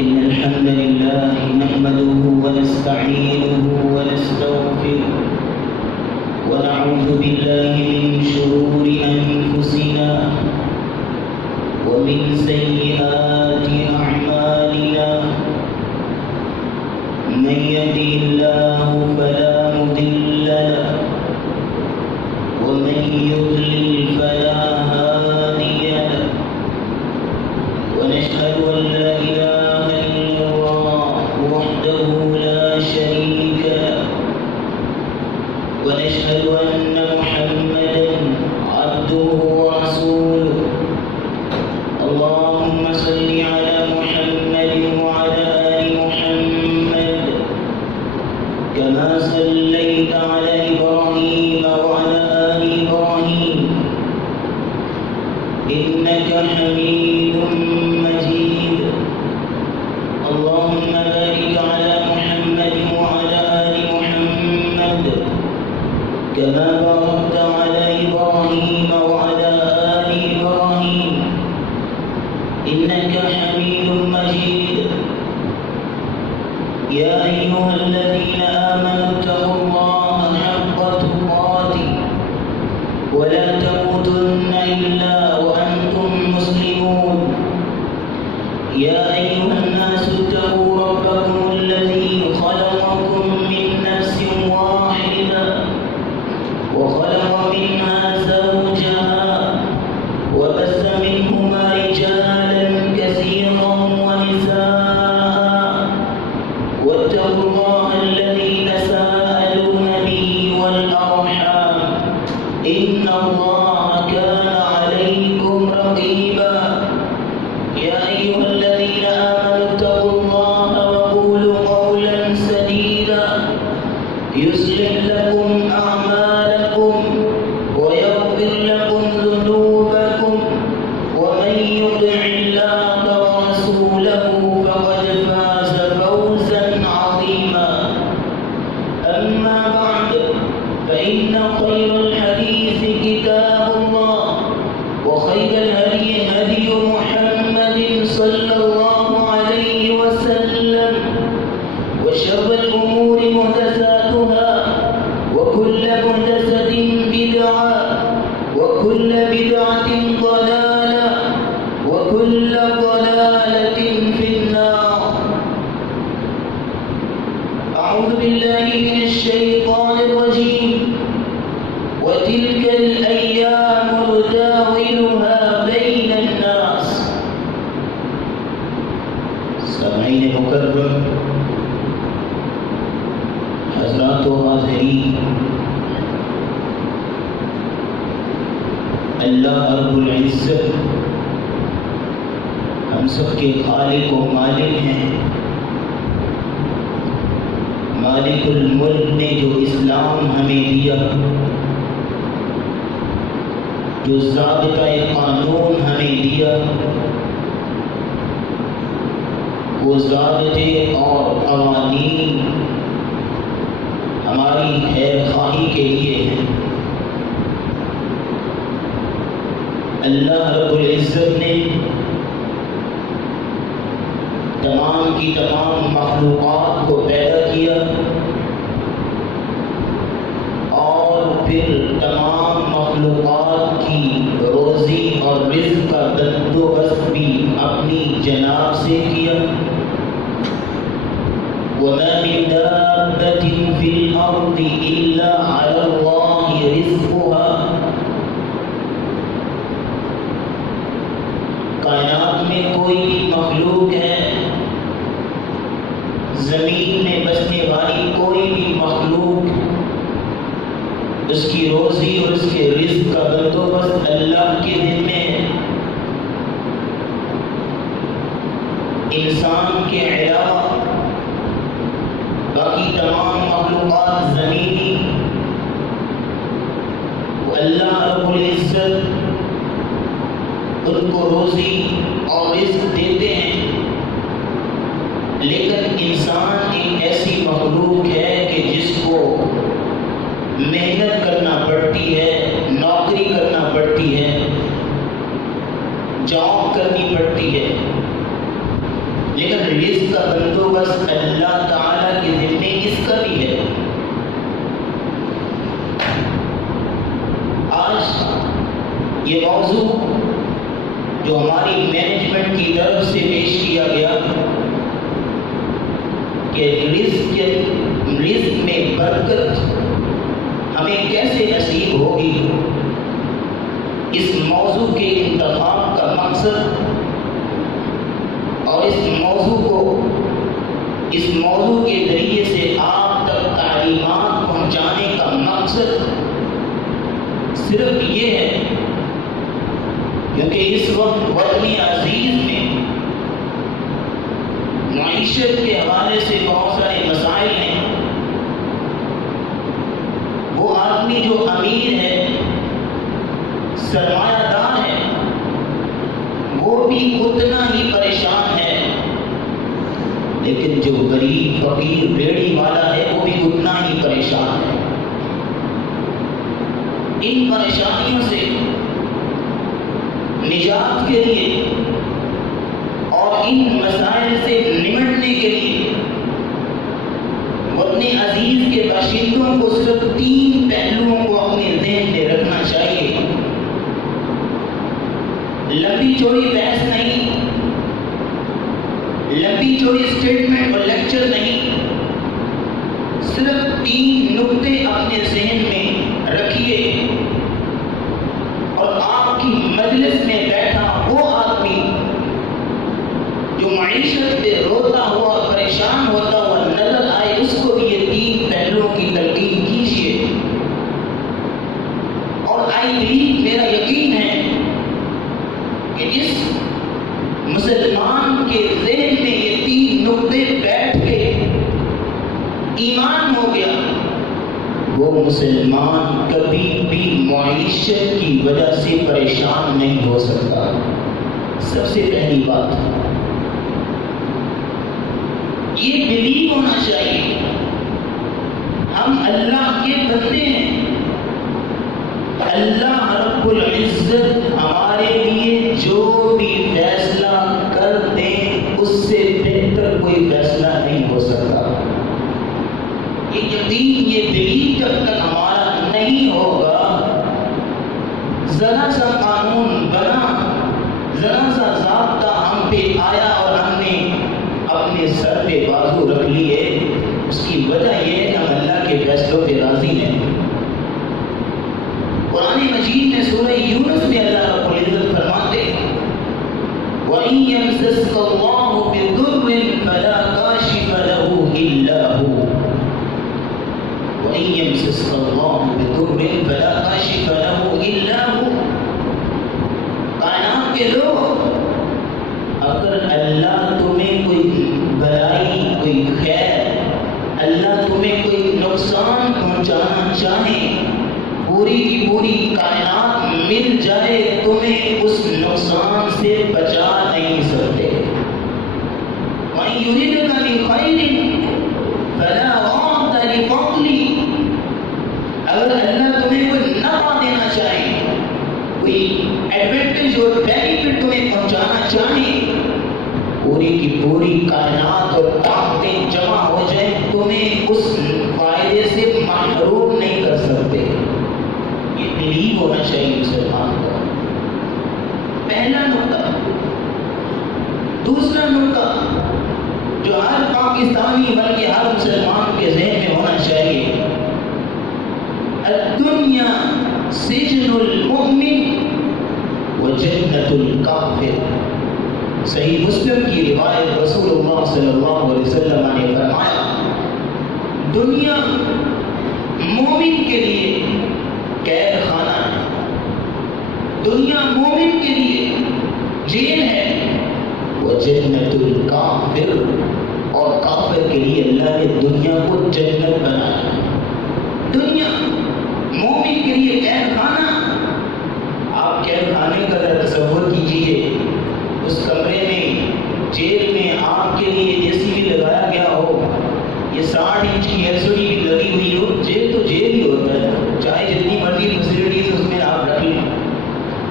إن الحمد لله نحمده ونستعينه ونستغفره ونعوذ بالله من شرور أنفسنا ومن سيئات أعمالنا من يهده الله فلا مضل له ومن يضلل فلا هادي له ونشهد أن لا إله إلا الله وحده لا شريك له ونشهد أن محمدا عبده ورسوله اللهم صل على محمد وعلى آل محمد كما صليت على إبراهيم وعلى آل إبراهيم إنك حميد مجيد اللهم بارك على محمد وعلى آل محمد كما باركت على إبراهيم وعلى آل إبراهيم إنك حميد مجيد يا أيها الذين آمنوا اتقوا الله حق تقاته ولا تموتن إلا وأنتم مسلمون يا أيها الناس اتقوا ربكم الذي خلقكم من نفس واحدة وخلق منها زوجها وبث منهما رجالا كثيرا ونساء واتقوا الله الذي تساءلون به والأرحام إن الله كان عليكم رقيبا يا أيها الذين آمنوا اتقوا الله وقولوا قولا سديدا يصلح لكم أعمالكم ويغفر لكم ذنوبكم ومن يطع الله ورسوله فقد فاز فوزا عظيما أما بعد فإن خير الحديث كتاب الله وخير الهدي هدي محمد صلى الله عليه وسلم وشر الأمور محدثاتها وكل محدثة بدعة وكل بدعة ضلالة وكل ضلالة في النار أعوذ بالله من الشيطان الرجيم وتلك الأيام نداولها بين الناس سامعین مکرم حضرات و حاضرین اللہ رب العزت ہم سب کے خالق و مالک ہیں مالک الملک نے جو اسلام ہمیں دیا جو ضابطہ قانون ہمیں دیا وہ ضابطے اور قوانین ہماری خیر خواہی کے لیے ہیں اللہ رب العزت نے تمام کی تمام مخلوقات کو پیدا کیا اور پھر تمام مخلوقات کی روزی اور رزق کا بندوبست بھی اپنی جناب سے کیا وَمَا مِن دَابَّةٍ فِي الْأَرْضِ إِلَّا عَلَى اللَّهِ رِزْقُهَا کائنات میں کوئی بھی مخلوق ہے زمین میں بسنے والی کوئی بھی مخلوق اس کی روزی اور اس کے رزق کا بندوبست اللہ کے ذمے ہے انسان کے علاوہ باقی تمام مخلوقات زمینی وہ اللہ رب العزت ان کو روزی اور رزق دیتے ہیں لیکن انسان ایک ایسی مخلوق ہے کہ جس کو محنت کرنا پڑتی ہے نوکری کرنا پڑتی ہے جاب کرنی پڑتی ہے لیکن یہ موضوع جو ہماری مینجمنٹ کی طرف سے پیش کیا گیا کہ رزق میں برکت ہمیں کیسے نصیب ہوگی، اس موضوع کے انتخاب کا مقصد اور اس موضوع کے ذریعے سے آپ تک تعلیمات پہنچانے کا مقصد صرف یہ ہے کیونکہ اس وقت وطن عزیز میں معیشت کے حوالے سے بہت سارے مسائل ہیں۔ وہ آدمی جو امیر ہے، سرمایہ دار ہے، وہ بھی اتنا ہی پریشان ہے، لیکن جو غریب فقیر ریڑھی والا ہے وہ بھی اتنا ہی پریشان ہے۔ ان پریشانیوں سے نجات کے لیے اور ان مسائل سے نمٹنے کے لیے وطن عزیز کے باشندوں کو صرف 3 پہلوؤں کو اپنے ذہن میں رکھنا چاہیے۔ لمبی چوڑی بحث نہیں، لمبی چوڑی اسٹیٹمنٹ اور لیکچر نہیں، صرف 3 نقطے اپنے ذہن میں رکھیے اور آپ کی مجلس میں بیٹھا وہ آدمی جو معیشت پہ روتا ہوا پریشان ہوتا ہوا نظر آئے، اس کو بھی یہ 3 پہلوؤں کی تلقین کیجیے۔ اور میرا یقین ہے کہ جس مسلمان کے ذہن میں یہ 3 نقطے بیٹھ کے ایمان ہو گیا، وہ مسلمان کبھی بھی معیشت کی وجہ سے پریشان نہیں ہو سکتا۔ سب سے پہلی بات یہ بلیو ہونا چاہیے ہم اللہ کے بندے ہیں، اللہ رب العزت ہمارے لیے جو بھی فیصلہ کر دیں اس سے بہتر کوئی فیصلہ نہیں ہو سکتا۔ یہ یقین، یہ بلیو جب تک ہمارا نہیں ہوگا، ذرا سا قانون بنا، ذرا سا ضابطہ ہم پہ آیا اور ہم نے اپنے سر پہ بازو رکھ لیے، اس کی وجہ یہ ہے کہ ہم اللہ کے فیصلوں پہ راضی ہیں۔ قرآن مجید میں سورہ یونس میں اللہ رب العزت فرماتے ہیں وَإِن يَمْسَسْكَ اللَّهُ بِضُرٍّ فَلَا كَاشِفَ لَهُ إِلَّا هُوَ وَإِن يَمْسَسْكَ اللَّهُ بِضُرٍّ فَلَا كَاشِفَ لَهُ إِلَّا هُوَ۔ کائنات کے لوگ، اگر اللہ تمہیں کوئی بلائی، کوئی خیر، اللہ تمہیں کوئی نقصان پہنچانا چاہے، پوری کی پوری کائنات مل جائے، تمہیں اس نقصان سے بچا نہیں سکتے۔ وَإِن يُرِدْكَ بِخَيْرٍ فَلَا رَادَّ لِفَضْلِهِ۔ اگر اللہ تمہیں کوئی نفع دینا چاہے، کوئی ایڈوانٹیج اور بینیفٹ تمہیں پہنچانا چاہے، پوری کی پوری کائنات اور طاقتیں جمع ہو جائیں، تمہیں اس فائدے سے محروم نہیں کر سکتے۔ یہ بلیو ہونا چاہیے مسلمان کو۔ پہلا نقطہ۔ دوسرا نقطہ جو ہر پاکستانی بلکہ ہر مسلمان کے ذہن میں ہونا چاہیے، الدنیا سجن المؤمن وجنت الکافر۔ صحیح مسلم کی روایت، رسول اللہ صلی اللہ علیہ وسلم نے فرمایا دنیا مومن کے لیے قید خانہ ہے، دنیا مومن کے لیے جیل ہے، وہ جنت الکافر، اور کافر کے لیے اللہ نے دنیا کو جنت بنایا ہے۔ دنیا مومن کے لیے قید خانہ۔ آپ قید خانے کا تصور کیجیے، اس کمرے میں، جیل میں آپ کے لیے اے سی بھی لگایا گیا ہو، یہ 60 انچ کی ایل سی ڈی بھی لگی ہوئی ہو۔ جیل تو جیل ہی ہوتا ہے، چاہے جتنی مرضی فیسلٹیز اس میں آپ رکھ لیں،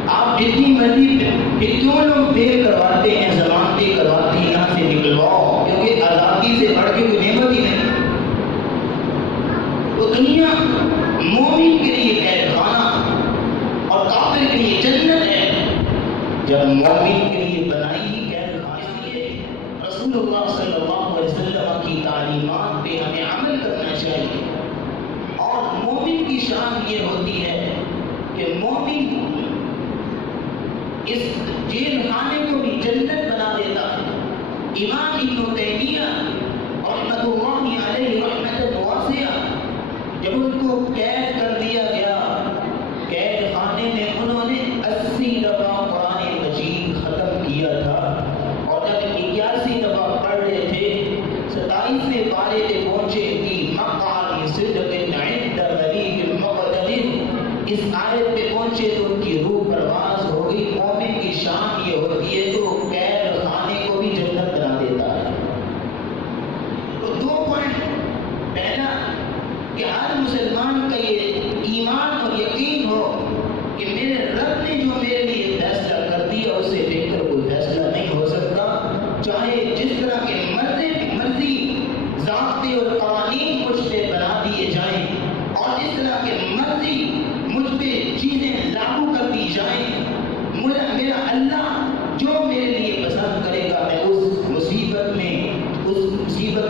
آپ جتنی مرضی کیوں لوگ دیر کرواتے ہیں، ضمانتیں کرواتے ہیں، یہاں سے نکلواؤ، کیونکہ آزادی سے بڑھ کے کوئی نعمت ہی نہیں۔ تو دنیا مومن کے لیے قید خانہ اور کافر کے لیے جنت جب مومن کے لیے بنائی ہی قید خانہ، اس لیے رسول اللہ صلی اللہ علیہ وسلم کی تعلیمات پہ ہمیں عمل کرنا چاہیے۔ اور مومن کی شان یہ ہوتی ہے کہ مومن اس جیل خانے کو بھی جنت بنا دیتا ہے۔ امام ابن تیمیہ رحمۃ اللہ علیہ رحمۃ واسعہ، جب ان کو قید کر دیا گیا، قید خانے میں انہوں نے 80 دفعہ قرآن مجید ختم کیا تھا، اور جب 81 دفعہ پڑھ رہے تھے، 27ویں پارے پہ پہنچے کہ مقام صدق عند ملیک مقتدر، اس آیت پہ پہنچے تو ان کی روح پرواز ہو گئی۔ مومن کی شان یہ ہوتی ہے تو قید خانے کو بھی جنت بنا دیتا ہے۔ تو 2 پوائنٹ، پہلا کہ ہر مسلمان کا یہ ایمان اور یقین ہو کہ میرے رب نے جو میرے لیے فیصلہ کر دیا اس سے بہتر کوئی فیصلہ نہیں ہو سکتا، چاہے جس طرح کے مرضی ضابطے اور قوانین مجھ پہ بنا دیے جائیں، اور جس طرح کے مرضی مجھ پہ چیزیں لاگو کر دی جائیں، میرا اللہ جو میرے لیے پسند کرے گا میں اس مصیبت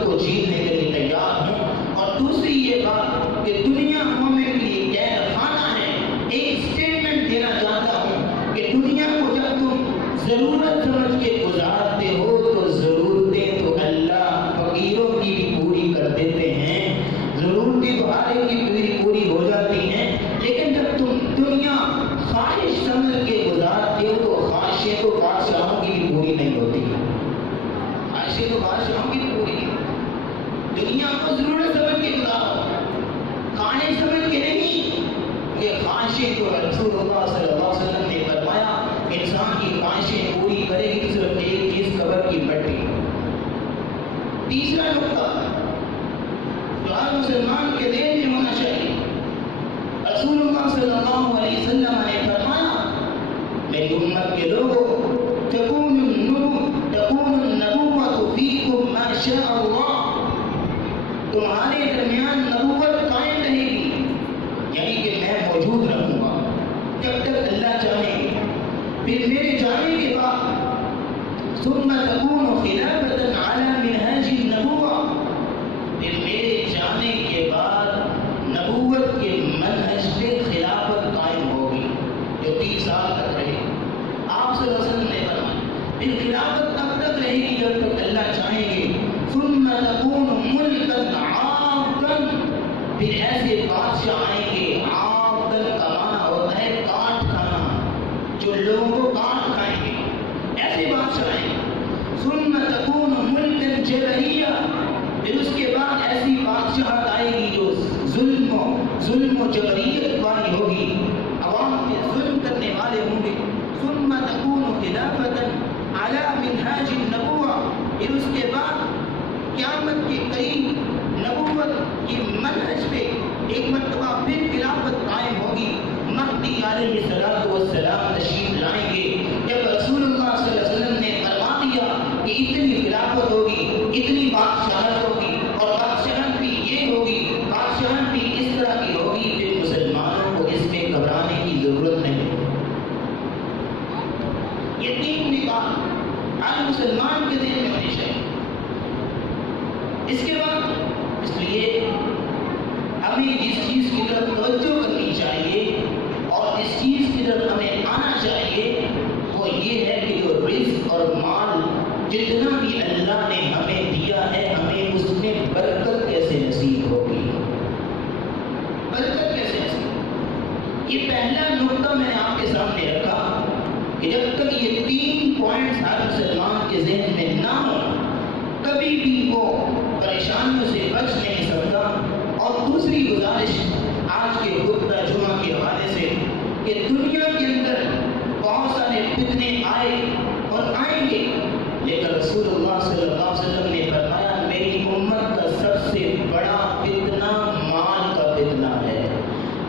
کو جیتنے کے لیے تیار ہوں۔ اور دوسری یہ بات کہ دنیا مومن کے لیے قید خانہ ہے، ایک اسٹیٹمنٹ دینا چاہتا ہوں کہ دنیا کو جب تم ضرورت سمجھ کے گزارتے ہو تو ضرورتیں تو اللہ فقیروں کی بھی پوری کر دیتے ہیں، ضرورتیں تو ہر ایک کی پوری ہو جاتی ہیں، لیکن جب تم دنیا خواہش سمجھ کے گزارتے ہو تو خواہشیں تو بادشاہوں کی بھی پوری نہیں ہوتی، خواہشیں تو بادشاہوں کی بھی پوری نہیں ہوتی۔ دنیا کو ضرورت سمجھ کے گزارو، خواہش سمجھ کے نہیں۔ یہ خواہشیں تو رسول اللہ صلی اللہ علیہ وسلم نے فرمایا انسان کی خواہشیں پوری کرے گی صرف ایک چیز، قبر کی مٹی۔ تیسرا نقطہ جو ہر مسلمان کے ذہن میں ہونا چاہیے، رسول اللہ صلی اللہ علیہ وسلم نے فرمایا میری امت کے لوگوں تکون النبوۃ فیکم ما شاء اللہ، تمہارے درمیان نبوت قائم رہے گی، یعنی کہ میں موجود رہوں گا جب تک اللہ چاہے گا۔ پھر میرے جانے کے بعد ثم تکون خلافۃ علی منہاج النبوۃ، پھر میرے جانے کے بعد نبوت کے منہج پہ خلافت قائم ہوگی جو 30 سال تک رہے گی۔ آپ صلی اللہ علیہ وسلم نے فرمایا پھر خلافت تب تک رہے گی جب تک اللہ چاہیں گے۔ ثم تکون ملکا عاقا، پھر ایسے بادشاہ آئیں گے، عاقا کا معنی ہوتا ہے کاٹ کھانا، جو لوگوں کو کاٹ کھائیں گے، ایسے بادشاہ آئیں گے۔ ثم تکون ملکا جبریہ، پھر اس کے بعد ایسی بادشاہت آئے گی جو ظلم و جبریت والی ہوگی، عوام پہ ظلم کرنے والے ہوں گے۔ ثم تکون خلافۃ علی منہاج النبوۃ، پھر اس کے بعد قیامت کے قریب نبوت کی منہج پہ ایک مرتبہ پھر خلافت قائم ہوگی۔ مہدی علیہ السلام تشریف لائیں گے۔ جب رسول اللہ صلی اللہ علیہ وسلم نے فرما دیا کہ اتنی خلافت ہوگی، اتنی بادشاہت ہوگی، اور بادشاہت بھی یہ ہوگی، بادشاہت بھی اس طرح کی ہوگی، پھر مسلمانوں کو اس میں گھبرانے کی ضرورت نہیں۔ یہ 3 بات ہر مسلمان کے ذہن میں ہونی چاہیے۔ اس کے بعد اس لیے ہمیں جس چیز کی طرف توجہ کرنی چاہیے اور جس چیز کی طرف ہمیں آنا چاہیے وہ یہ ہے کہ جو رزق اور مال جتنا بھی اللہ نے ہمیں دیا ہے، ہمیں اس میں برکت کیسے نصیب ہوگی، برکت کیسے نصیب۔ یہ پہلا نقطہ میں نے آپ کے سامنے رکھا کہ جب تک یہ 3 پوائنٹس ہر مسلمان کے ذہن میں نہ ہوں کبھی بھی وہ پریشانیوں سے بچ نہیں سکتا۔ اور دوسری گزارش آج کے خطبہ جمعہ کے حوالے سے کہ دنیا کے اندر بہت سارے فتنے آئے اور آئیں گے، لیکن رسول اللہ صلی اللہ علیہ وسلم نے فرمایا میری امت کا سب سے بڑا فتنہ مال کا فتنہ ہے۔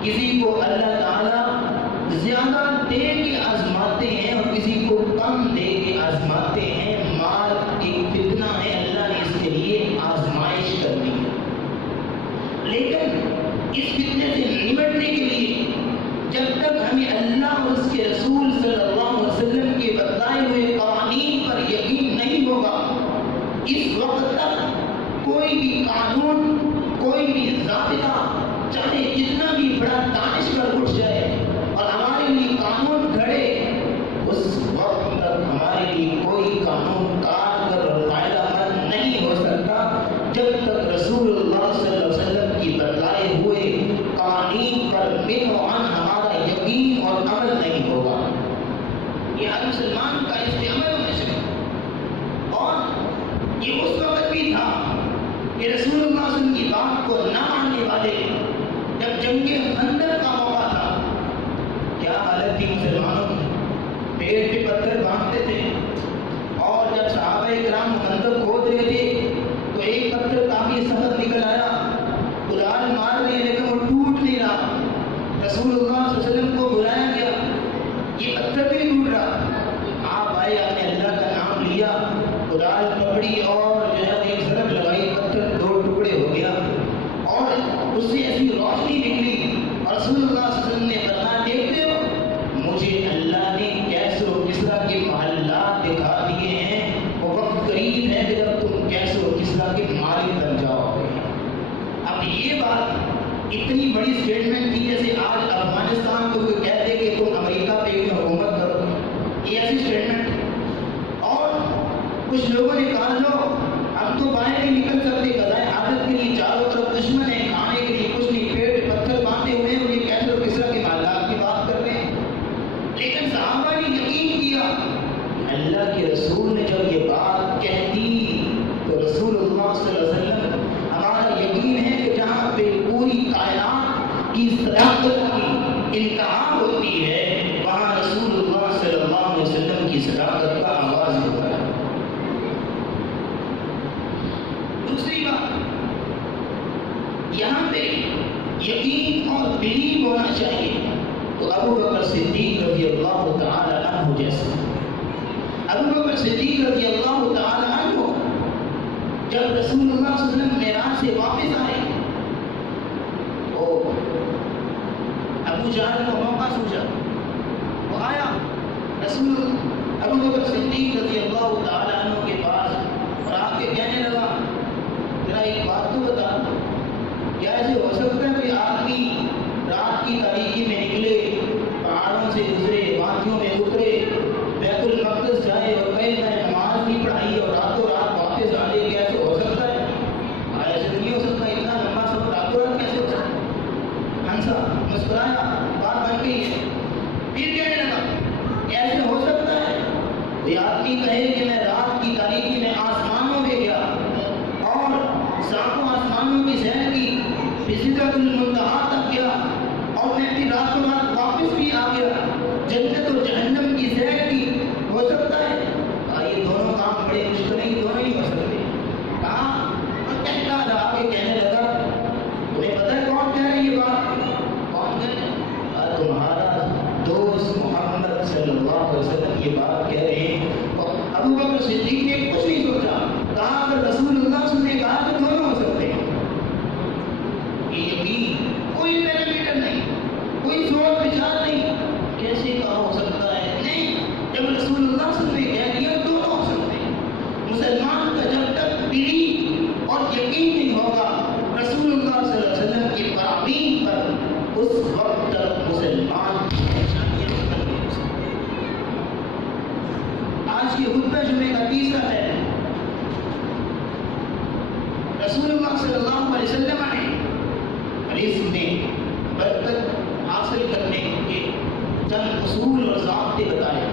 کسی کو اللہ تعالیٰ زیادہ دے کے آزماتے ہیں اور کسی کو کم دے کے آزماتے ہیں۔ مال ایک فتنہ ہے، اللہ نے اس کے لیے آزمائش کرنی ہے، لیکن اس فتنے سے نمٹنے کے لیے جب تک ہمیں اللہ اور اس کے رسول صلی اللہ علیہ وسلم کے یقین اور عمل نہیں ہوگا۔ یہ ہر مسلمان کا اس پہ عمل ہونا چاہیے۔ اور یہ اس وقت بھی تھا کہ رسول اللہ صلی اللہ علیہ وسلم کی بات کو نہ ماننے والے، جب جنگ خندق کا موقع تھا، کیا حالت تھی مسلمانوں کی؟ پیٹ پہ پتھر باندھتے تھے، اور جب صحابہ کرام خندق کھود رہے تھے تو ایک پتھر کافی سخت نکل آیا، کلال مار رہے لیکن وہ ٹوٹ نہیں رہا۔ رسول اللہ صلی اللہ علیہ وسلم کو بلایا گیا، یہ پتھر بھی نہیں ٹوٹ رہا۔ آپ آئے، آپ نے اللہ کا نام لیا، کلال پکڑی اور جو ہے ایک ضرب لگائی، پتھر دو ٹکڑے ہو گیا، اور اس سے ایسی روشنی نکلی، اور رسول اللہ صلی اللہ علیہ وسلم نے فرمایا، دیکھتے ہو مجھے اللہ نے کیسے و کسرا کے محلات دکھا دیے ہیں، وہ وقت قریب ہے کہ جب تم کیسے و کسرا کے مالک بن جاؤ گے۔ اب یہ بات اتنی بڑی اسٹیٹمنٹ تھی جیسے آج افغانستان کو کوئی کہہ دے کہ تم امریکہ پہ ایک حکومت کرو، یہ ایسی اسٹیٹمنٹ۔ اور کچھ لوگوں نے کہا لو اب تو باہر نہیں نکل سکتے، قضائے حاجت کے لیے چاروں طرف دشمن ہے، کھانے کے لیے کچھ نہیں، پیٹ پتھر باندھے ہوئے ہیں، یہ کیسے و کسرا کے محلات کی بات کر رہے ہیں۔ لیکن صحابہ نے یقین کیا، اللہ کے رسول نے جب یہ بات کہہ دی تو رسول اللہ صلی اللہ علیہ وسلم، ہمارا یقین ہے کہ جہاں پہ پوری کائنات کی صداقت کی انتہا ہوتی ہے، وہاں رسول اللہ صلی اللہ علیہ وسلم کی صداقت کا آغاز ہوتا ہے۔ دوسری بات، یہاں پہ یقین اور بلیو ہونا چاہیے، تو ابو بکر صدیق رضی اللہ تعالی عنہ جیسے، ابو بکر صدیق رضی اللہ تعالی عنہ جب رسول اللہ صلی اللہ علیہ وسلم معراج سے واپس آئے، ابو جہل کو موقع سوچا، وہ آیا رسول ابو بکر صدیق رضی اللہ تعالی عنہ کے پاس اور آ کے کہنے لگا، ذرا ایک بات تو بتا، کیا ایسے ہو سکتا ہے کہ آدمی رات کی تاریکی میں نکلے، پہاڑوں سے گزرے، وادیوں میں اترے، بیت المقدس جائے اور کئی میں نماز بھی پڑھائی اور راتوں رات واپس آ جائے، کیا ایسے ہو سکتا ہے؟ ایسے نہیں ہو سکتا، اتنا لمبا سفر راتوں رات کیسے ہو سکتا ہے؟ ہنسا، مسکرایا، بات بن گئی ہے۔ پھر کہنے لگا، ایسے ہو سکتا ہے کوئی آدمی کہے کہ میں رات کی تاریکی میں آسمانوں میں گیا اور ساتوں آسمانوں کی سیر کی، سدرۃ المنتہا تک گیا، اور میں پھر راتوں رات واپس بھی آ گیا، جنت و جہنم کی سیر کی، ہو سکتا ہے؟ یہ دونوں کام بڑے مشکل نہیں، دونوں نہیں ہو سکتے۔ کہا اور کہتا رہا کہ کہنے لگا، تمہیں پتہ ہے کون کہہ رہے ہیں یہ بات؟ کون کہہ رہے ہیں؟ تمہارا دوست محمد صلی اللہ علیہ وسلم یہ بات کہہ رہے ہیں۔ اور ابو بکر صدیق نے کچھ نہیں سوچا، کہا اگر رسول اللہ صلی اللہ علیہ وسلم نے کہا تو دونوں ہو سکتے ہیں۔ یہ یقین کوئی پیرامیٹر نہیں، کوئی سوچ بچار نہیں، کیسے کہا ہو سکتا ہے؟ نہیں، جب رسول اللہ صلی اللہ علیہ وسلم نے کہہ دیا دونوں ہو سکتے ہیں۔ مسلمان کا جب تک بلیو اور یقین نہیں ہوگا رسول اللہ صلی اللہ علیہ وسلم کی تعلیم پر، اس وقت تک مسلمان آج کی خطبہ جمعے کا تیسرا ہے، رسول اللہ صلی اللہ علیہ وسلم نے رزق میں برکت حاصل کرنے کے چند اصول اور ضابطے بتائے۔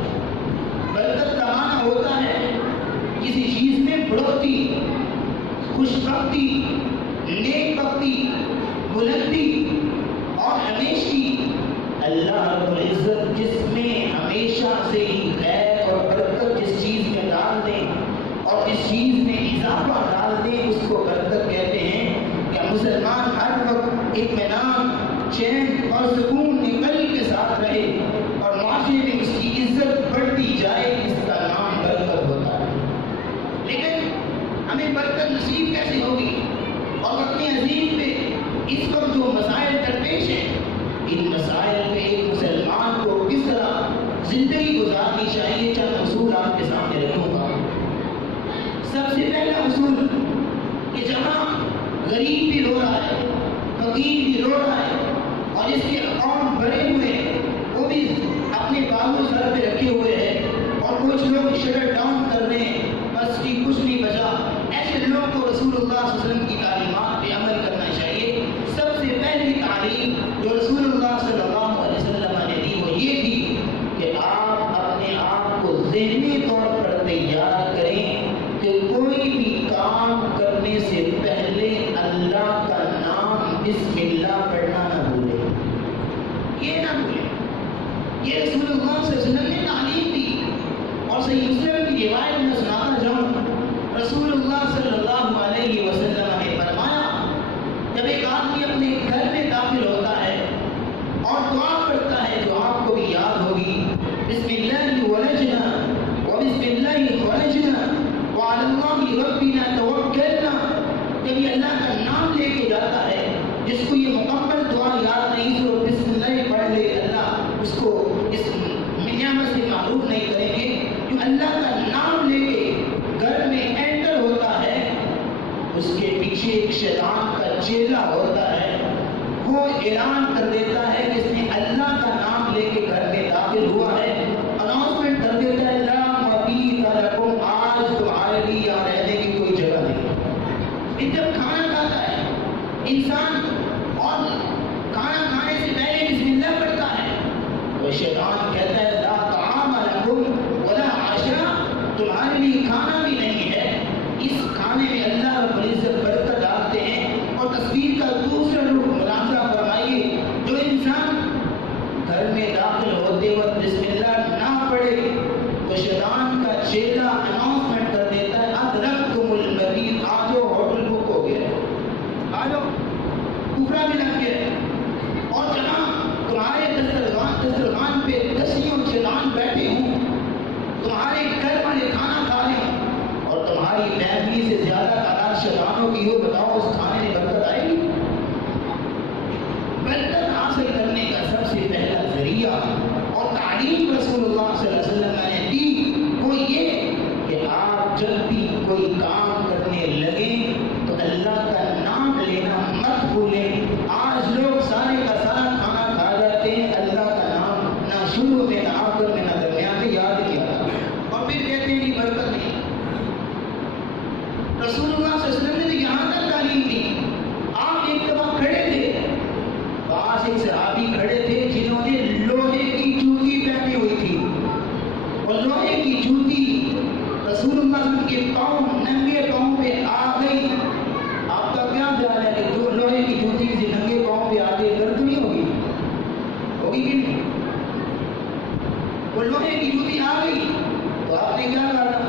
برکت کا معنی ہوتا ہے کسی چیز میں بڑھوتری، خوش بختی، نیک بختی، بلندی اور ہمیشگی۔ اللہ رب العزت جس میں ہمیشہ سے ہی خیر اور برکت جس چیز میں ڈال دیں اور جس چیز میں اضافہ ڈال دیں اس کو برکت کہتے ہیں۔ کہ مسلمان ہر وقت اطمینان، چین اور سکون قلب کے ساتھ رہے اور معاشرے میں اس کی عزت بڑھتی جائے، اس کا نام برکت ہوتا ہے۔ لیکن ہمیں برکت نصیب کیسے ہوگی؟ اور اپنے عزیز پہ اس وقت جو مسائل درپیش ہیں، ان مسائل پہ ایک مسلمان کو کس طرح زندگی گزارنی چاہیے، چند اصول آپ کے سامنے رکھوں گا۔ سب سے پہلا اصول کہ جہاں غریب بھی رو رہا ہے، فقیر بھی رو رہا ہے اور اس کے اکاؤنٹ بھرے ہوئے ہیں، وہ بھی اپنے بازو سر پہ رکھے ہوئے ہیں اور کچھ لوگ شٹر ڈاؤن کر رہے ہیں، بس کی کچھ نہیں بچا، ایسے لوگوں کو رسول اللہ صلی اللہ علیہ وسلم کی تعلیمات پہ عمل کرنا چاہیے۔ سب سے پہلی تعلیم جو رسول اللہ صلی اللہ علیہ وسلم نے یہ رسول اللہ صلی اللہ علیہ وسلم نے تعلیم دی. اور صحیح مسلم کی روایت میں سناتا جاؤں، رسول اللہ صلی اللہ علیہ وسلم نے فرمایا جب ایک آدمی اپنے گھر میں داخل ہوتا ہے اور دعا کرتا ہے جو آپ کو بھی یاد ہوگی، بسم اللہ ولجنا وبسم اللہ خرجنا وعلی اللہ ربنا توکلنا. جب یہ اللہ کا نام لے کے جاتا ہے، جس کو یہ مکمل دعا یاد نہیں تو بسم اللہ پڑھ لے، اللہ اس کو اس نعمت سے معروف نہیں کریں گے. جو اللہ کا نام لے کے گھر میں انٹر ہوتا ہے، اس کے پیچھے ایک شیطان کا چیلا ہوتا ہے، وہ اعلان کر دیتا ہے کہ اس نے اللہ کا نام لے کے گھر میں داخل ہوا ہے. اناؤنسمنٹ کر دیتا ہے لا مبیت لکم، آج تمہارے لیے یہاں رہنے کی کوئی جگہ نہیں. جب کھانا کھاتا ہے انسان اور کھانا کھانے سے پہلے بسم اللہ پڑھتا ہے، تو شیطان کہتا ہے لا طعام لکم ولا عشاء، تمہارے لیے کھانا بھی نہیں ہے. اس کھانے میں اللہ رب العزت برکت ڈالتے ہیں. اور تصویر کا دوسرا رخ ملاحظہ فرمائیے، جو انسان گھر میں داخل ہوتے وقت بسم اللہ نہ پڑھے تو شیطان کا چیلا اناؤنسمنٹ کر دیتا ہے ادرکتم المبیت، آجو ہوٹل بک ہو گیا، آجو کفرا بھی لگ گیا. اور جہاں تمہارے دسترخوان پہ دسیوں شیطان بیٹھے ہوں، تمہارے گھر والے کھانا کھا رہے ہوں اور تمہاری فیملی سے زیادہ تعداد شیطانوں کی ہو، بتاؤ اس کھانے میں برکت آئے گی؟ برکت حاصل کرنے کا سب سے پہلا ذریعہ اور تعلیم رسول اللہ صلی اللہ علیہ وسلم نے دی وہ یہ کہ آپ جب بھی کوئی کام کرنے لگیں تو اللہ کا نام لینا مت بھولیں. آج لوگ سارے کا سارا کھانا کھا جاتے ہیں، اللہ کا نام نہ شروع میں نہ آخر میں نہ درمیان میں یاد کیا اور پھر کہتے ہیں کہ برکت نہیں. رسول اللہ صلی اللہ علیہ وسلم نے یہاں تک تعلیم دی. آپ ایک دفعہ کھڑے تھے، پاس ایک صحابی کھڑے تھے جنہوں نے لوہے کی جوتی پہنی ہوئی تھی، اور لوہے کی جوتی رسول اللہ صلی اللہ علیہ وسلم کے پاؤں ننگے پاؤں پہ آ گئی. آپ کا کیا خیال ہے کہ جو لوہے کی جوتی کسی ننگے پاؤں پہ آ گئی درد نہیں ہوگی؟ ہوگی کہ نہیں؟ وہ لوہے کی جوتی آ گئی تو آپ نے کیا کرنا؟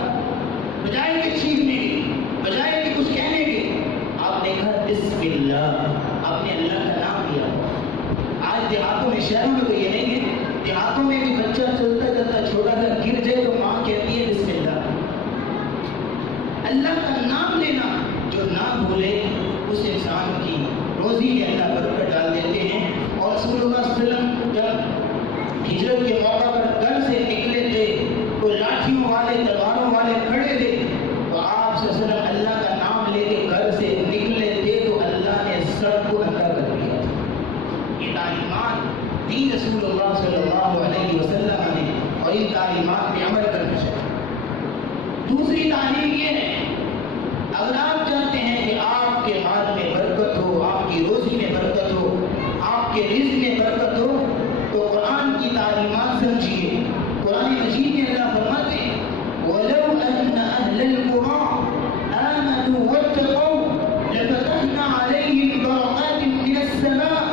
بجائے کہ چیخنے کے، بجائے کہ کچھ کہنے کے، آپ نے کہا بسم اللہ، آپ نے اللہ کا نام لیا. آج دیہاتوں میں، شہروں میں تو یہ نہیں ہے، دیہاتوں میں بھی بچہ چلتا چلتا چھوٹا سا گر جائے تو ماں کہتی ہے بسم اللہ. اللہ کا نام لینا جو نہ بھولے اس انسان کی روزی میں اللہ برکت ڈال دیتے ہیں. اور رسول اللہ صلی اللہ علیہ وسلم جب ہجرت کے موقع پر گھر سے نکلے تھے تو لاٹھیوں والے تلواروں والے کھڑے تھے، تو آپ صلی اللہ علیہ وسلم اللہ کا نام لے کے گھر سے نکلے تھے تو اللہ نے سب کو اندھا کر دیا. یہ تعلیمات دی رسول اللہ صلی اللہ علیہ وسلم نے، اور ان تعلیمات پہ عمل کرنا چاہیے. دوسری تعلیم یہ ہے، اگر آپ چاہتے ہیں کہ آپ کے مال میں برکت ہو، آپ کی روزی میں برکت ہو، آپ کے رزق میں برکت ہو، تو قرآن کی تعلیمات سمجھیے. قرآن مجید میں اللہ فرماتے ہیں وَلَوْ أَنَّ أَهْلَ الْقُرَىٰ آمَنُوا وَاتَّقَوْا لَفَتَحْنَا عَلَيْهِمْ بَرَكَاتٍ مِّنَ السَّمَاءِ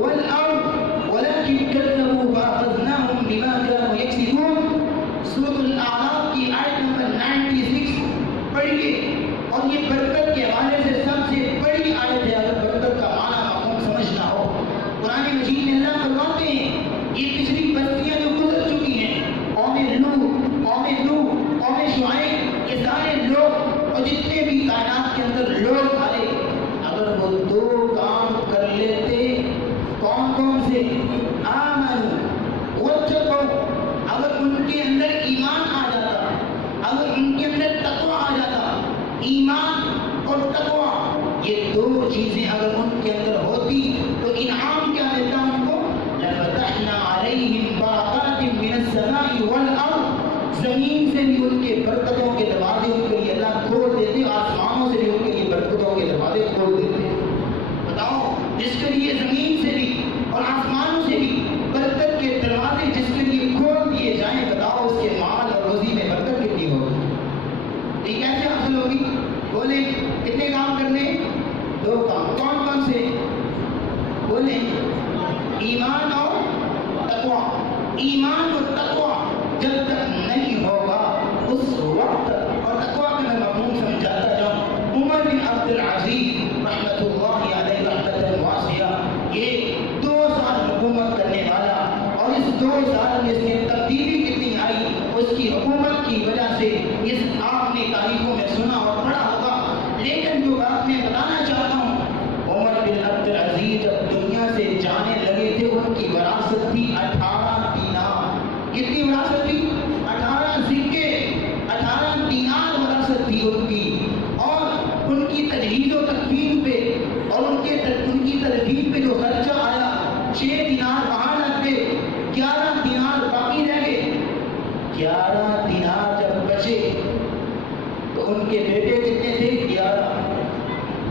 وَالْأَرْضِ وَلَكِنْ كَذَّبُوا فَأَخَذْنَاهُمْ بِمَا كَانُوا يَكْسِبُونَ. سورۃ الاعراف کی آیت نمبر 96 پڑھیے. اور یہ برکت کے حوالے سے سب سے بڑی آیت ہے اگر برکت کا معنی مفہوم سمجھنا ہو. قرآن مجید میں اللہ فرماتے ہیں یہ پچھلی بستیاں جو گزر چکی ہیں، قوم نوح، قوم نوح، قوم شعیب، یہ سارے لوگ اور جتنے بھی کائنات کے اندر لوگ آئے، اگر وہ دو کام کر لیتے، کون کون سے؟ آمنوا واتقوا، اگر ان کے اندر ایمان آ جاتا، اگر ان کے اندر تقوی آ جاتا، ایمان اور تقوی یہ دو چیزیں اگر ان کے اندر ہوتی تو انعام کیا دیتا ان کو؟ لَفَتَحْنَا عَلَيْهِمْ بَرَكَاتٍ مِّنَ السَّمَاءِ وَالْأَرْضِ، زمین سے بھی ان کے برکتوں کے دروازے ان کے لیے اللہ کھول دیتے، آسمانوں سے بھی ان کے لیے برکتوں کے دروازے کھول دیتے. بتاؤ جس کے لیے زمین سے بھی اور آسمانوں سے بھی برکت کے دروازے جس کے لیے کھول دیے جائیں، بتاؤ اس کے مال اور روزی میں برکت کتنی ہوگی؟ یہ کیسے حاصل ہوگی؟ بولیں کتنے کام کرنے؟ دو کام. کون کون سے؟ بولیں ایمان اور تقوی. ایمان و تقوی جب تک نہیں ہوگا اس وقت، اور تقوی کا میں مفہوم سمجھاتا جاؤں، عمر بن عبد العزیز رحمۃ اللہ علیہ رحمۃ واسعہ، یہ 2 سال حکومت کرنے والا، اور اس 2 سال میں اس میں تبدیلی کتنی آئی اس کی حکومت کی وجہ سے، اس آپ نے تاریخوں میں سنا اور پڑھا ہوگا۔ لیکن جو بات میں بتانا چاہتا ہوں، عمر بن عبد العزیز جب دنیا سے جانے لگے تھے، ان کی وراثت تھی 18 دینار۔ کتنی وراثت تھی؟ 18 سکے، 18 دینار وراثت تھی ان کی، اور ان کی تجہیز و تکفین پہ اور ان کی تدفین پہ جو خرچہ آیا، 6 دینار وہاں لگ گئے، 11 دینار باقی رہ گئے۔ 11 دینار جب بچے تو ان کے بیٹے کتنے تھے؟ 11۔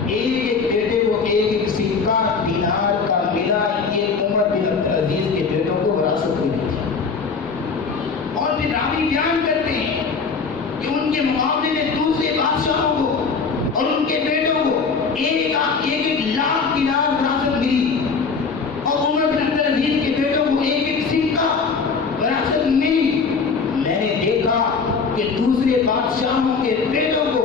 ایک بیٹے کو ایک سکہ دینار کا ملا، یہ عمر بن عبد العزیز کے بیٹوں کو وراثت ملی تھی۔ اور پھر راوی بیان کرتے ہیں کہ ان کے مقابلے میں دوسرے بادشاہوں کو اور ان کے بیٹوں کو ایک لاکھ دینار وراثت ملی، اور عمر بن عبد العزیز کے بیٹوں کو ایک سکہ وراثت ملی۔ میں نے دیکھا کہ دوسرے بادشاہوں کے بیٹوں کو،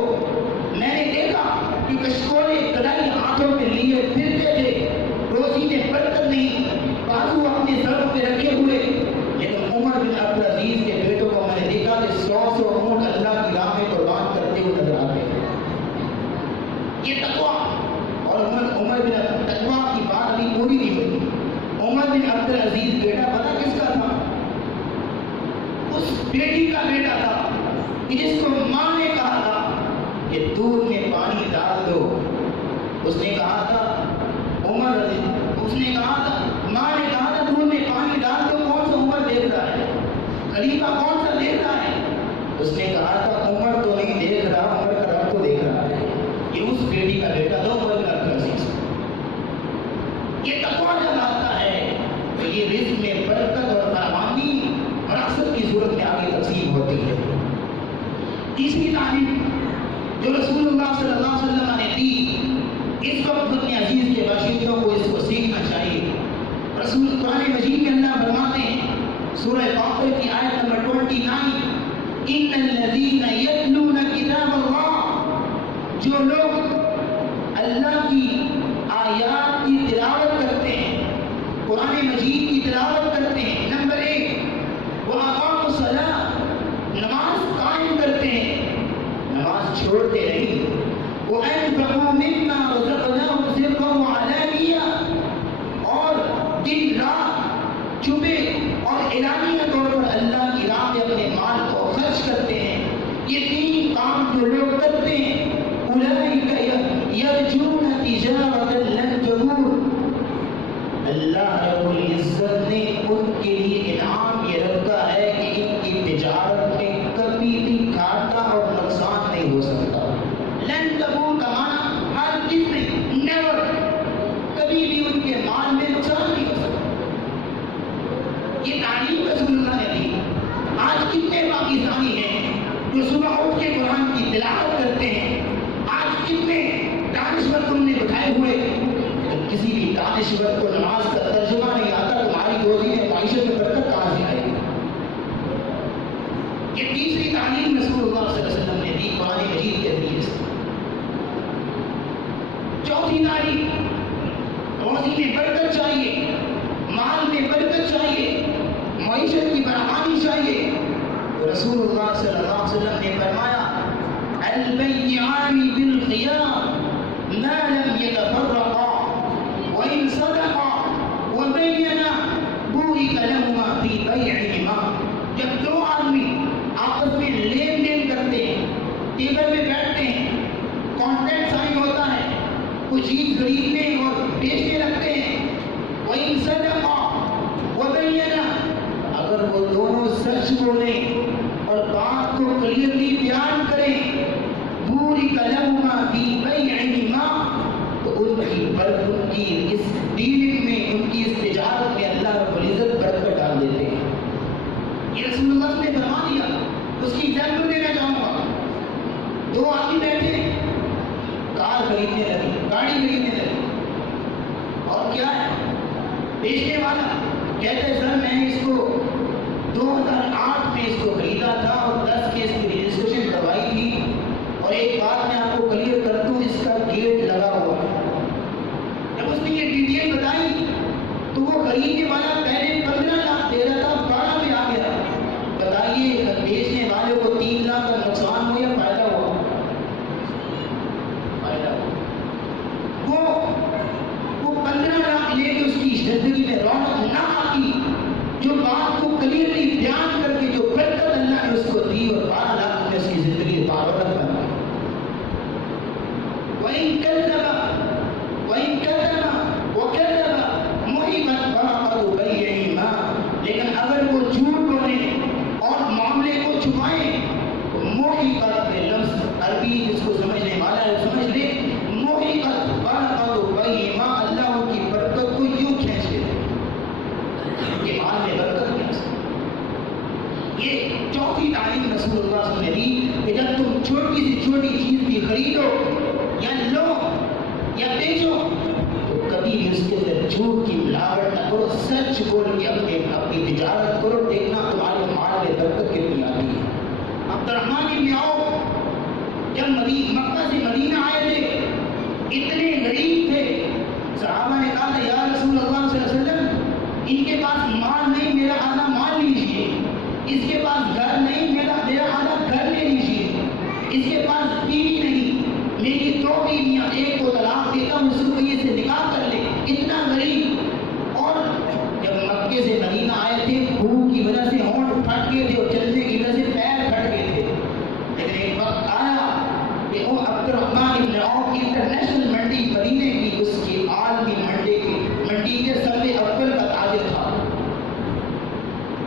میں نے دیکھا کہ کشکولے کڑائی ہاتھوں میں لیے پھرتے تھے، روزی میں برکت نہیں، بازو اپنے سروں پہ رکھے ہوئے۔ لیکن عمر بن عبد العزیز کے بیٹوں کو میں نے دیکھا کہ 100 اونٹ اللہ کی راہ میں قربان کرتے ہوئے نظر آتے ہیں۔ یہ تقویٰ، اور عمر بن تقویٰ کی بات ابھی پوری نہیں ہوئی۔ عمر بن عبد العزیز بیٹا پتہ کس کا تھا؟ اس بیٹی کا بیٹا تھا جس کو ماں نے کہا تھا کہ دودھ میں پانی ڈال دو۔ اس نے کہا تھا اس نے کہا تھا، ماں نے کہا تھا دودھ میں پانی ڈال دو، کون سا عمر دیکھ رہا ہے؟ خلیفہ کون سا دیکھ رہا ہے؟ اس نے کہا تھا عمر تو نہیں دیکھ رہا، عمر کا رب کو دیکھ رہا ہے۔ یہ اس بیٹی کا بیٹا تھا عمر بن عبد العزیز۔ یہ تقویٰ جب آتا ہے تو یہ رزق میں برکت اور فراوانی وراثت کی صورت میں آگے تقسیم ہوتی ہے۔ تیسری تعلیم جو رسول اللہ صلی اللہ علیہ وسلم نے دی، اس وقت اپنے عزیز کے باشندوں کو اس کو سیکھنا چاہیے۔ رسول قرآن مجید میں اللہ فرماتے ہیں سورہ فاطر کی آیت نمبر 29، ان الذین یتلون کتاب اللہ، جو لوگ اللہ کی آیات کی تلاوت کرتے ہیں، قرآن مجید کی تلاوت کرتے ہیں، نمبر 1 وَأَقَامُوا الصَّلَاةَ، نماز قائم کرتے ہیں، نماز چھوڑتے نہیں، وَأَنفَقُوا مِمَّا رَزَقْنَاهُمْ سِرًّا وَعَلَانِيَةً، اور دن رات چھپے اور اعلانیہ طور پر اللہ کی راہ میں اپنے مال کو خرچ کرتے ہیں۔ یہ 3 کام جو لوگ کرتے ہیں، أُولَٰئِكَ يَرْجُونَ تِجَارَةً لَّن تَبُورَ، اللہ رب العزت نے ان کے لیے انعام یہ رکھا ہے کہ ان کی تجارت میں کبھی بھی گھاٹا اور نقصان نہیں ہو سکتا۔ لن تبور کا معنی ہر چیز میں نیور، کبھی بھی ان کے مال میں نقصان نہیں ہو سکتا۔ یہ تعلیم رسول اللہ نے دی۔ آج کتنے پاکستانی ہیں جو صبح اٹھ کے قرآن کی تلاوت کرتے ہیں؟ آج کتنے دانشور تم نے بٹھائے ہوئے، کسی بھی دانشور کو نماز کا ترجمہ نہیں آتا، تمہاری روزی میں معیشت میں برکت کہاں سے آئے گی؟ یہ تیسری تعلیم رسول اللہ صلی اللہ علیہ وسلم نے دی قرآن مجید کے ذریعے سے۔ چوتھی تعلیم، روزی میں برکت چاہیے، مال میں برکت چاہیے، معیشت کی فراوانی چاہیے، تو رسول اللہ صلی اللہ علیہ وسلم نے فرمایا البیعان بالخیار ما لم يتفرقا وإن صدقا وبينا بورك لهما في بيعهما۔ جب 2 آدمی آپس میں لین دین کرتے ہیں، ٹیبل میں بیٹھتے ہیں، کانٹریکٹ سائن ہوتا ہے، کوئی چیز خریدنے اور بیچنے لگتے ہیں، وَإِن صَدَقَا وَبَيَّنَا، اگر وہ دونوں سچ بولیں اور بات کو کلیئرلی بیان کریں، بورک لہما فی بیعہما، تو ان کی اس ڈیلنگ میں، ان کی اس تجارت میں اللہ رب العزت برکت ڈال دیتے ہیں۔ یہ رسول اللہ نے فرما دیا۔ اس کی ایگزامپل دینا چاہوں گا۔ 2 آدمی بیٹھے، کار خریدنے لگے، گاڑی خریدنے لگے، اور کیا ہے، بیچنے والا کہتے ہیں سر میں اس کو جو بات کو کلیئرلی بیان کر کے جو برکت اللہ نے اس کو دی اور 12 لاکھ میں اس کی زندگی بارکت بن گئی. وَإِن كَذَّبَ وَكَذَّبَ مُحِبَتْ بَرَكَتُ بَيْعِهِمَا، لیکن اگر وہ جھوٹ بولے اور معاملے کو چھپائیں، محبت کے لفظ عربی جس کو سمجھنے والا ہے سمجھ لے، محبت برکت بَيْعِهِمَا، اللہ ان کی برکت کو یوں کھینچ لیتے کہ مال میں برکت نہیں. یہ چوتھی تعلیم رسول اللہ صلی اللہ علیہ وسلم نے دی کہ جب تم چھوٹی سی چھوٹی چیز بھی خریدو یا لو یا بیچو تو کبھی بھی اس کے اندر جھوٹ کی ملاوٹ نہ کرو، سچ بول کے اپنی تجارت کرو، دیکھنا تمہارے مال میں برکت کتنی آتی ہے. عبد الرحمن بن عوف جب مکہ سے مدینہ آئے تھے، اتنے غریب تھے، صحابہ نے کہا تھا یا رسول اللہ صلی اللہ علیہ وسلم ان کے پاس مال نہیں، میرا آدھا مال لیجیے. اس کے پاس گھر نہیں، میرا آدھا گھر لے لیجیے. اس کے پاس بیوی نہیں، میری 2 بیویاں، ایک کو طلاق دیتا ہوں، اس روپیے سے نکاح کر لے. اتنا غریب. اور جب مکے سے مدینہ آئے تھے، بھوک کی وجہ سے ہونٹ پھٹ گئے تھے اور چلنے کی وجہ سے پیر پھٹ گئے تھے. لیکن ایک وقت آیا کہ وہ عبد الرحمن بن عوف انٹرنیشنل منڈی مدینے کی، اس کی عالمی منڈی کے سب سے اول کا تاجر تھا.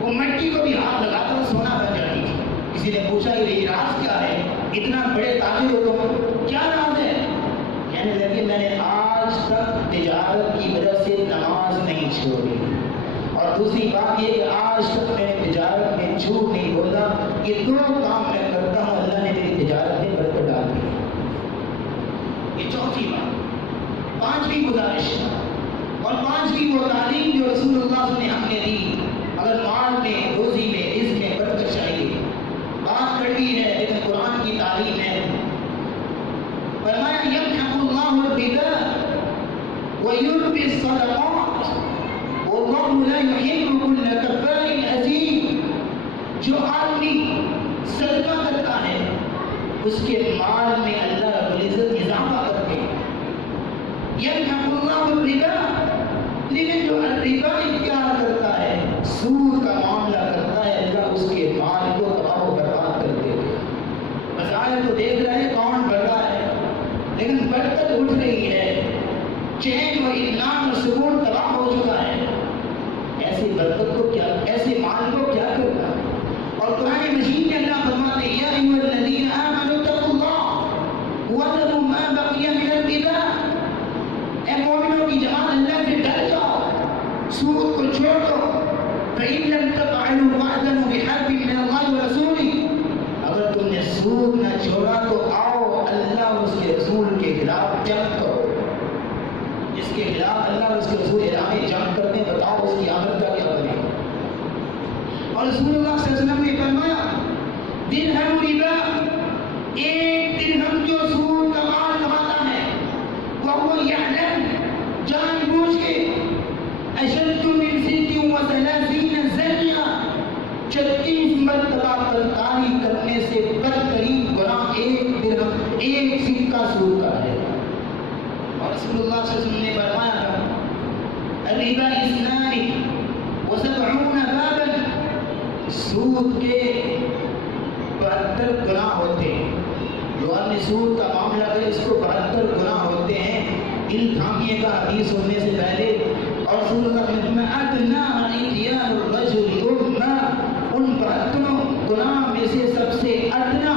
وہ مٹی کو بھی ہاتھ لگاتا اور سونا بن جاتی تھی. کسی نے پوچھا یہ راز کیا ہے، اتنا بڑے تاجر ہو تم، کیا راز ہے؟ کہنے لگے میں نے آج تک تجارت کی وجہ سے نماز نہیں چھوڑی، اور دوسری بات یہ کہ آج تک میں نے تجارت میں جھوٹ نہیں بولا. یہ 2 کام میں کرتا ہوں، اللہ نے میری تجارت میں برکت ڈال دی. یہ چوتھی بات. 5ویں گزارش اور 5ویں وہ تعلیم جو رسول اللہ صلی اللہ علیہ وسلم نے ہم نے دی. اگر مال میں، روزی میں، رزق میں برکت چاہیے، بات کڑوی ہے لیکن قرآن کی تعلیم ہے. فرمایا یمحق اللہ الربا ویربی الصدقات واللہ لا یحب کل کفار اثیم. جو آدمی صدقہ کرتا ہے اس کے مال میں اللہ رب العزت اضافہ کرتے ہیں. یمحق اللہ الربا، لیکن جو الربا اختیار کرتا ہے، سود کا معاملہ کرتا ہے، اللہ اس کے مال کو تباہ و برباد کر دیتے ہیں. بظاہر تو دیکھ رہے ہیں کون بڑھ رہا ہے، لیکن برکت اٹھ رہی ہے، چین و اطمینان و سکون تباہ ہو چکا ہے. ایسی برکت کو کیا، ایسے مال کو کیا کرنا. اور قرآن مجید میں اللہ فرماتے ہیں یا ایھا الذین آمنوا اتقوا اللہ وذروا ما بقی من الربا، اے مومنوں کی جماعت اللہ سے ڈر جاؤ، سود کو چھوڑ دو. فإن لم تفعلوا فأذنوا بحرب من اللہ ورسولہ، اگر تم نے سود نہ چھوڑا تو آؤ اللہ اور اس کے رسول کے خلاف جنگ کرو. جس کے خلاف اللہ اور اس کے رسول اعلان جنگ کرنے، بتاؤ اس کی آمد کا کیا کرے. اور رسول اللہ صلی اللہ علیہ وسلم نے فرمایا درہم ربا، 1 درہم جو سود کا مال کماتا ہے، وہو یعلم، جان بوجھ کے، اشد من 36 زنیہ، 36 مرتبہ بدکاری کرنے سے بدترین گناہ 1 درہم، 1 سکہ سود کا ہے. اور رسول اللہ صلی اللہ علیہ وسلم نے فرمایا الربا 72 بابا، سود کے 72 گناہ ہوتے ہیں. جو آدمی سود کا معاملہ کرے اس کو 72 گناہ ہوتے ہیں. دل تھامیے کا حدیث سننے سے پہلے. اور رسول اللہ صلی اللہ علیہ وسلم ادنیٰ اتیان الرجل ان 72 گناہ میں سے سب سے ادنا،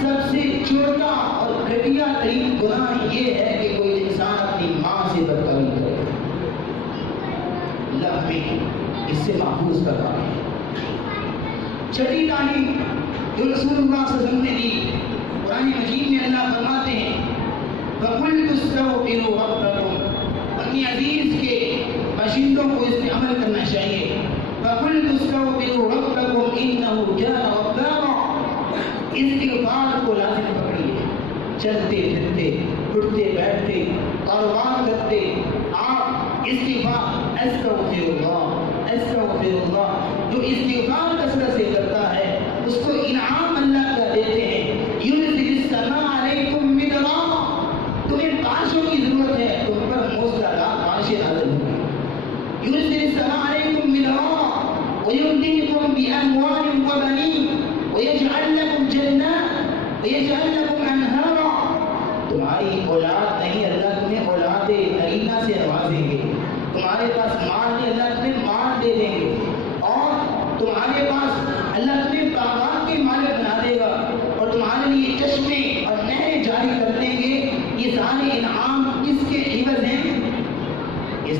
سب سے چھوٹا اور گھٹیا ترین گناہ یہ ہے کہ کوئی انسان اپنی ماں سے بدکاری کرے. اللہ ہمیں اس سے محفوظ کرنا ہے. چھٹی تعلیم جو رسول اللہ صلی اللہ علیہ وسلم نے دی، قرآن مجید میں اللہ فرماتے ہیں فَقُلْتُ اسْتَغْفِرُوا رَبَّكُمْ، اپنی عزیز کے باشندوں کو اس پہ عمل کرنا چاہیے. فَقُلْتُ اسْتَغْفِرُوا رَبَّكُمْ إِنَّهُ كَانَ غَفَّارًا، استغفار کو لازم پکڑیے. چلتے پھرتے، اٹھتے بیٹھتے، کاروبار کرتے، آپ استغفار، استغفر اللہ، استغفر اللہ. جو استغفار کثرت سے کرتا ہے اس کو انعام اللہ کا دیتے ہیں. یُنزِلِ السَّمَاءَ عَلَيْكُم مِّدْرَارًا، تمہیں بارشوں کی ضرورت ہے، تم پر موسلادھار بارشیں نازل ہوگی. یُنزِلِ السَّمَاءَ عَلَيْكُم مِّدْرَارًا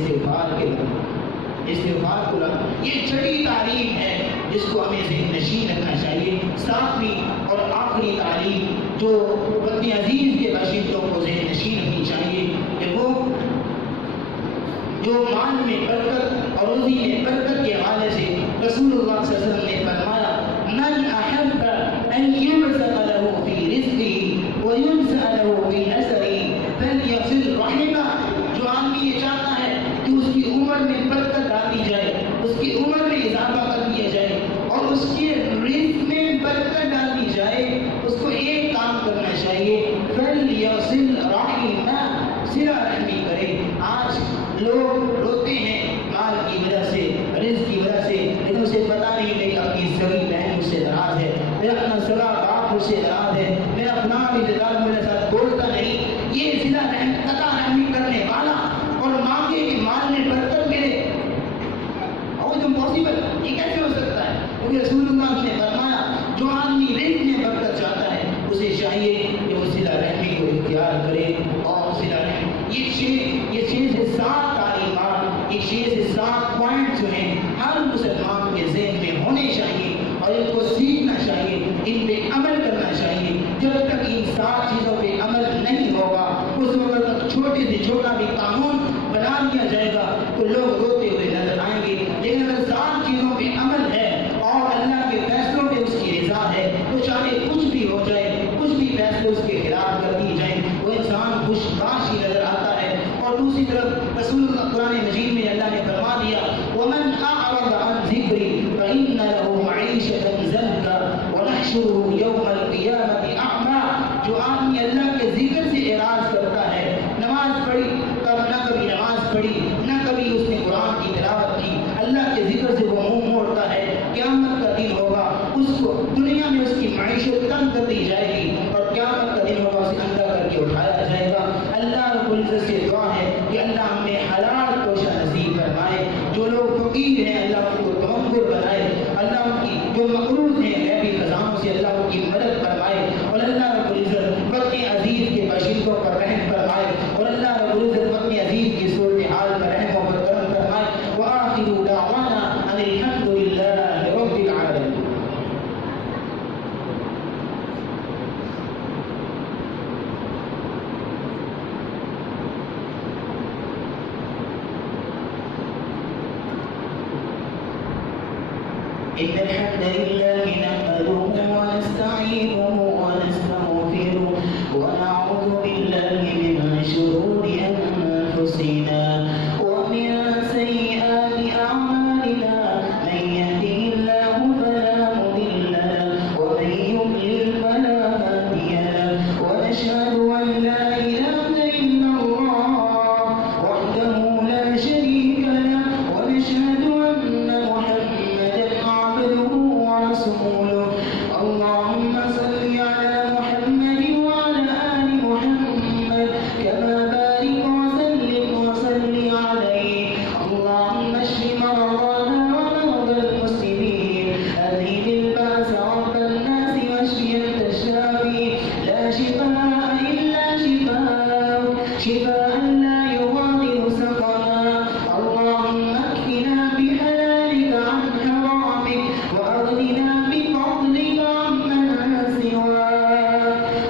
استغفار کے بعد استغفار کو رکھنا، یہ چھٹی تعلیم ہے جس کو ہمیں ذہن نشین رکھنا چاہیے۔ ساتویں اور آخری تعلیم جو وطن عزیز کے باشندوں کو ذہن نشین رکھنی چاہیے کہ وہ جو مال میں برکت اور روزی میں برکت کے حوالے سے رسول اللہ صلی اللہ علیہ وسلم نے فرمایا من احب ان يبسط له في رزقه وينسأ له في اثره فليصل رحمه، جو آدمی یہ چاہتا ہے کہ اس کی عمر میں برکت ڈال دی جائے، اس کی عمر میں اضافہ کر دیا جائے اور اس کے رزق میں برکت ڈال دی جائے، اس کو ایک کام کرنا چاہیے فليصل رحمه، صلہ رحمی کرے۔ آج لوگ روتے ہیں مال کی وجہ سے، رزق کی وجہ سے، لیکن اسے پتا نہیں کہ اپنی سگی بہن مجھ سے ناراض ہے، میرا اپنا سگا باپ مجھ سے ناراض ہے، میرا اپنا رشتہ دار میرے ساتھ بولتا نہیں۔ یہ صلہ رحم قطع رحمی کرنے والا اور مانگے کہ مال میں برکت ملے، اور امپاسبل، یہ کیسے ہو سکتا ہے؟ کیونکہ رسول اللہ نے فرمایا جو آدمی رزق میں برکت چاہتا ہے اسے چاہیے کہ وہ صلہ رحمی کو اختیار کرے اور صلہ رحم یہ 6 سے 7 تعلیمات، یہ 6 سے 7 پوائنٹ جو ہیں ہر مسلمان کے ذہن میں ہونے چاہیے اور ان کو سیکھنا چاہیے، ان پہ عمل کرنا چاہیے۔ جب تک ان 7 چیزوں پہ عمل نہیں ہوگا اس وقت تک چھوٹے سے چھوٹا بھی قانون بنا دیا جائے گا تو لوگ روتے ہوئے نظر آئیں گے، لیکن اگر 7 چیزوں پہ عمل ہے اور اللہ کے فیصلوں پہ اس کی رضا ہے تو چاہے کچھ بھی ہو جائے، کچھ بھی فیصلے اس کے خلاف کر دیے جائیں، وہ انسان خوش باش ہی نظر آتا ہے۔ اور دوسری طرف رسول اللہ قرآن مجید میں اللہ نے فرما دیا وَمَنْ أَعْرَضَ عَنْ ذِكْرِي فَإِنَّ لَهُ مَعِيشَةً ضَنْكًا وَنَحْشُرُهُ يَوْمَ الْقِيَامَةِ أَعْمَىٰ، جو آدمی اللہ کے ذکر سے اعراض کرتا ہے، نماز پڑھی نہ کبھی نماز پڑھی نہ کبھی اس نے قرآن کی تلاوت کی، اللہ کے ذکر سے وہ منہ موڑتا ہے، قیامت کا دن ہوگا اس کو دنیا میں اس کی معیشت تنگ کر دی جائے گی اور قیامت کا دن ہوگا اسے اندھا کر کے اٹھایا جائے گا۔ اللہ رب العزت سے دعا ہے کہ اللہ ہمیں حلال کوشہ نصیب فرمائے، جو لوگ فقیر ہیں اللہ ان کو توکل بنائے، اللہ ان کی جو مقروض ہیں غیبی خزانوں سے اللہ ان کی مدد فرمائے، اور اللہ رب العزت وطن عزیز کے باشندوں پر رحم فرمائے، اور اللہ رب العزت وطن عزیز کی صورتحال پر رحم و کرم فرمائے۔ وآخر دعوانا ان الحمد للہ رب العالمین۔ إن الحمد لله نحمده ونستعينه ونستغفره ونعوذ بالله من شرور أنفسنا ومن سيئات أعمالنا، من يهده الله فلا مضل له ومن يضلل فلا هادي له، ونشهد أن لا إله إلا الله وحده لا شريك له، ونشهد أن محمدا عبده ورسوله۔ اللهم صل على محمد وعلى آل محمد كما بارك وسلم وصل عليه۔ اللهم اشف مرضانا ومرضى المسلمين، أذهب البأس رب الناس واشف أنت الشافي، لا شفاء إلا شفاءك، شفاء لا يغادر سقما۔ اللهم اكفنا بحلالك عن حرامك وأغننا بفضلك عمن سواك۔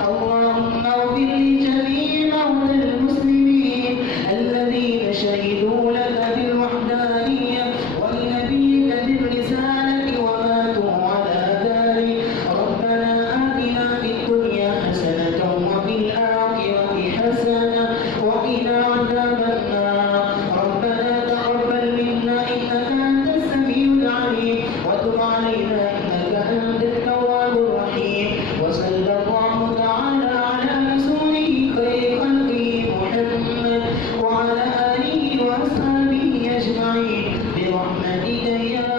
اللهم اغفر لجميع موتى المسلمين الذين شهدوا لك بالوحدانية ولنبيك بالرسالة وماتوا على ذلك۔ ربنا آتنا في الدنيا حسنة وفي الآخرة حسنة وقنا عذاب النار۔ ربنا تقبل منا إنك أنت السميع العليم وتب علينا إنك أنت التواب الرحيم، وصلى الله تعالى على رسوله خير خلقه محمد وعلى آله وأصحابه أجمعين برحمتك يا